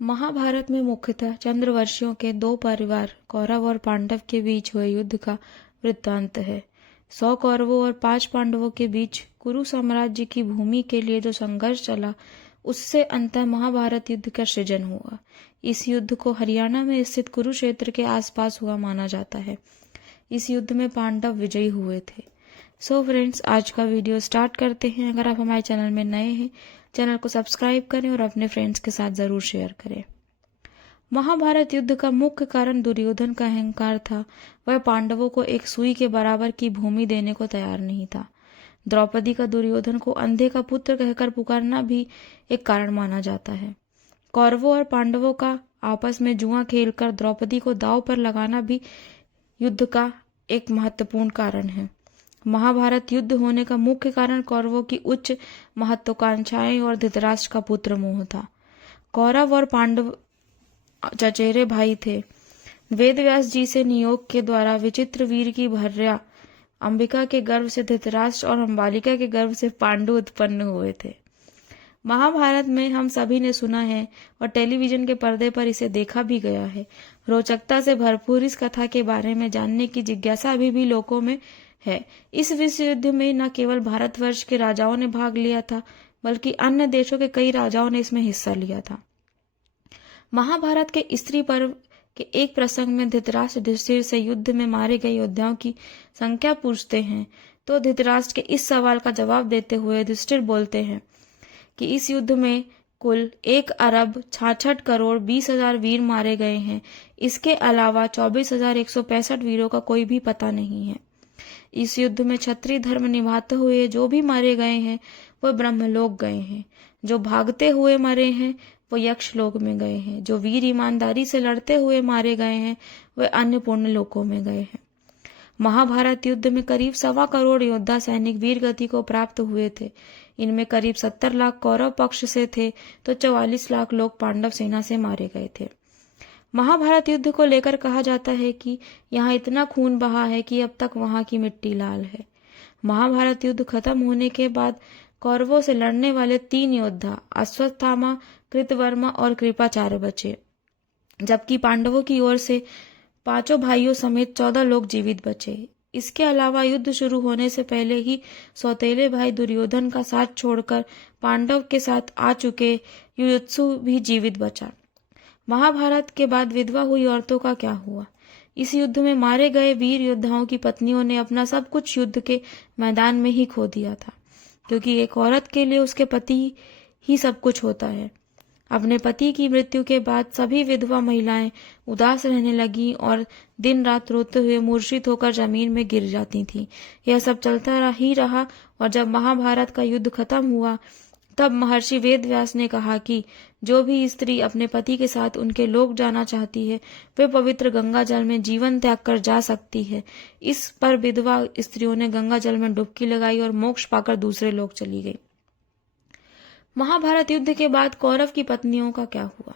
महाभारत में मुख्यतः चंद्रवंशियों के दो परिवार कौरव और पांडव के बीच हुए युद्ध का वृत्तांत है। 100 कौरवों और 5 पांडवों के बीच कुरु साम्राज्य की भूमि के लिए जो संघर्ष चला, उससे अंततः महाभारत युद्ध का सृजन हुआ। इस युद्ध को हरियाणा में स्थित कुरुक्षेत्र के आसपास हुआ माना जाता है। इस युद्ध में पांडव विजयी हुए थे। सो फ्रेंड्स, आज का वीडियो स्टार्ट करते हैं। अगर आप हमारे चैनल में नए हैं, चैनल को सब्सक्राइब करें और अपने फ्रेंड्स के साथ जरूर शेयर करें। महाभारत युद्ध का मुख्य कारण दुर्योधन का अहंकार था। वह पांडवों को एक सुई के बराबर की भूमि देने को तैयार नहीं था। द्रौपदी का दुर्योधन को अंधे का पुत्र कहकर पुकारना भी एक कारण माना जाता है। कौरवों और पांडवों का आपस में जुआ खेलकर द्रौपदी को दांव पर लगाना भी युद्ध का एक महत्वपूर्ण कारण है। महाभारत युद्ध होने का मुख्य कारण कौरवों की उच्च महत्वाकांक्षाएं और धृतराष्ट्र का पुत्र मोह था। कौरव और पांडव चचेरे भाई थे। वेदव्यास जी से नियोग के द्वारा विचित्र वीर की भर्या अंबिका के गर्भ से धृतराष्ट्र और अंबालिका के गर्भ से पांडु उत्पन्न हुए थे। महाभारत में हम सभी ने सुना है और टेलीविजन के पर्दे पर इसे देखा भी गया है। रोचकता से भरपूर इस कथा के बारे में जानने की जिज्ञासा अभी भी लोगों में है। इस विश्व युद्ध में न केवल भारतवर्ष के राजाओं ने भाग लिया था, बल्कि अन्य देशों के कई राजाओं ने इसमें हिस्सा लिया था। महाभारत के स्त्री पर्व के एक प्रसंग में धृतराष्ट्र युधिष्ठिर से युद्ध में मारे गए योद्धाओं की संख्या पूछते हैं, तो धृतराष्ट्र के इस सवाल का जवाब देते हुए युधिष्ठिर बोलते हैं कि इस युद्ध में कुल 1,66,20,000 वीर मारे गए हैं। इसके अलावा 24,165 वीरों का कोई भी पता नहीं है। इस युद्ध में क्षत्रिय धर्म निभाते हुए जो भी मारे गए हैं वह ब्रह्मलोक गए हैं। जो भागते हुए मरे हैं वो यक्षलोक में गए हैं। जो वीर ईमानदारी से लड़ते हुए मारे गए हैं वह अन्य पुण्य लोकों में गए हैं। महाभारत युद्ध में करीब 1.25 करोड़ योद्धा सैनिक वीर गति को प्राप्त हुए थे। इनमें करीब 70 लाख कौरव पक्ष से थे, तो 44 लाख लोग पांडव सेना से मारे गए थे। महाभारत युद्ध को लेकर कहा जाता है कि यहाँ इतना खून बहा है कि अब तक वहां की मिट्टी लाल है। महाभारत युद्ध खत्म होने के बाद कौरवों से लड़ने वाले 3 योद्धा अश्वत्थामा, कृतवर्मा और कृपाचार्य बचे, जबकि पांडवों की ओर से 5 भाइयों समेत 14 लोग जीवित बचे। इसके अलावा युद्ध शुरू होने से पहले ही सौतेले भाई दुर्योधन का साथ छोड़कर पांडव के साथ आ चुके युयुत्सु भी जीवित बचा। महाभारत के बाद विधवा हुई औरतों का क्या हुआ? इस युद्ध में मारे गए वीर योद्धाओं की पत्नियों ने अपना सब कुछ युद्ध के मैदान में ही खो दिया था, क्योंकि एक औरत के लिए उसके पति ही सब कुछ होता है। अपने पति की मृत्यु के बाद सभी विधवा महिलाएं उदास रहने लगी और दिन रात रोते हुए मूर्छित होकर जमीन में गिर जाती थीं। यह सब चलता ही रहा और जब महाभारत का युद्ध खत्म हुआ तब महर्षि वेदव्यास ने कहा कि जो भी स्त्री अपने पति के साथ उनके लोक जाना चाहती है वे पवित्र गंगा जल में जीवन त्याग कर जा सकती है। इस पर विधवा स्त्रियों ने गंगा जल में डुबकी लगाई और मोक्ष पाकर दूसरे लोक चली गई। महाभारत युद्ध के बाद कौरव की पत्नियों का क्या हुआ?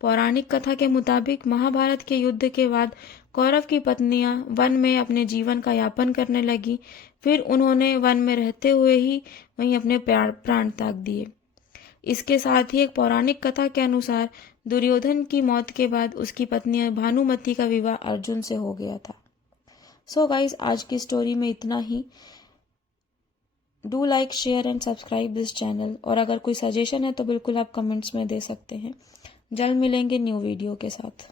पौराणिक कथा के मुताबिक महाभारत के युद्ध के बाद कौरव की पत्नियां वन में अपने जीवन का यापन करने लगी। फिर उन्होंने वन में रहते हुए ही वहीं अपने प्राण त्याग दिए। इसके साथ ही एक पौराणिक कथा के अनुसार दुर्योधन की मौत के बाद उसकी पत्नी भानुमति का विवाह अर्जुन से हो गया था। सो गाइस, आज की स्टोरी में इतना ही। Do like, share and subscribe this channel. और अगर कोई सजेशन है तो बिल्कुल आप कमेंट्स में दे सकते हैं। जल्द मिलेंगे न्यू वीडियो के साथ।